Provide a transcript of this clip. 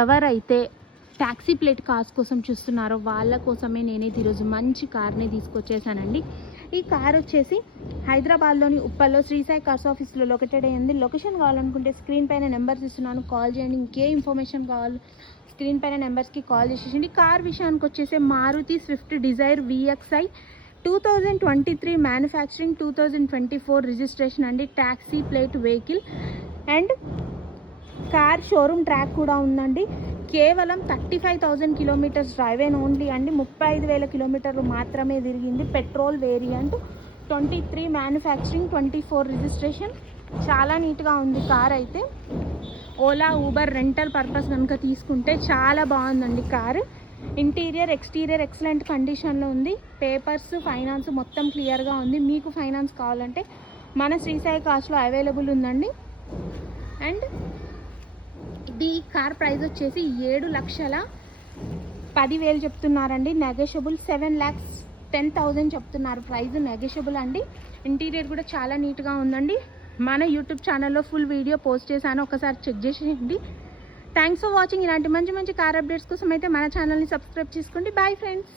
ఎవరైతే taxi plate cars కోసం చూస్తున్నారో వాళ్ళ కోసమే నేనైతే ఈరోజు మంచి కార్ని తీసుకొచ్చేసానండి. ఈ కార్ వచ్చేసి హైదరాబాద్లోని ఉప్పల్లో శ్రీ సాయి కార్స్ ఆఫీస్లో లొకేటెడ్ అయ్యింది. లొకేషన్ కావాలనుకుంటే స్క్రీన్ పైన నెంబర్స్ ఇస్తున్నాను, కాల్ చేయండి. ఇంకే ఇన్ఫర్మేషన్ కావాలి స్క్రీన్ పైన నెంబర్స్కి కాల్ చేసేయండి. కార్ విషయానికి వచ్చేసి Maruti Swift Dzire VXI 2023 manufacturing, 2024 registration అండి. Taxi plate vehicle and car showroom track కూడా ఉందండి. కేవలం 35,000 కిలోమీటర్స్ డ్రైవ్ అండ్ ఓన్లీ అండి. 35,000 కిలోమీటర్లు మాత్రమే తిరిగింది. Petrol variant, 23 manufacturing, 24 registration. చాలా నీట్గా ఉంది కార్ అయితే. ఓలా ఊబర్ రెంటల్ పర్పస్ కనుక తీసుకుంటే చాలా బాగుందండి కారు. ఇంటీరియర్ ఎక్స్టీరియర్ ఎక్సలెంట్ కండిషన్లో ఉంది. పేపర్స్ ఫైనాన్స్ మొత్తం క్లియర్గా ఉంది. మీకు ఫైనాన్స్ కావాలంటే మన శ్రీ సాయి కార్స్లో అవైలబుల్ ఉందండి. అండ్ ఈ కార్ ప్రైస్ వచ్చేసి 7,10,000 చెప్తున్నారండి. నెగోషియబుల్ 7,10,000 చెప్తున్నారు. ప్రైస్ నెగోషియబుల్ అండి. ఇంటీరియర్ కూడా చాలా నీట్గా ఉందండి. మన యూట్యూబ్ ఛానల్లో ఫుల్ వీడియో పోస్ట్ చేశాను, ఒకసారి చెక్ చేసేయండి. Thanks for watching. ఇలాంటి మంచి మంచి కార్ అప్డేట్స్ కోసం అయితే మన ఛానల్ని సబ్స్క్రైబ్ చేసుకోండి. Bye friends.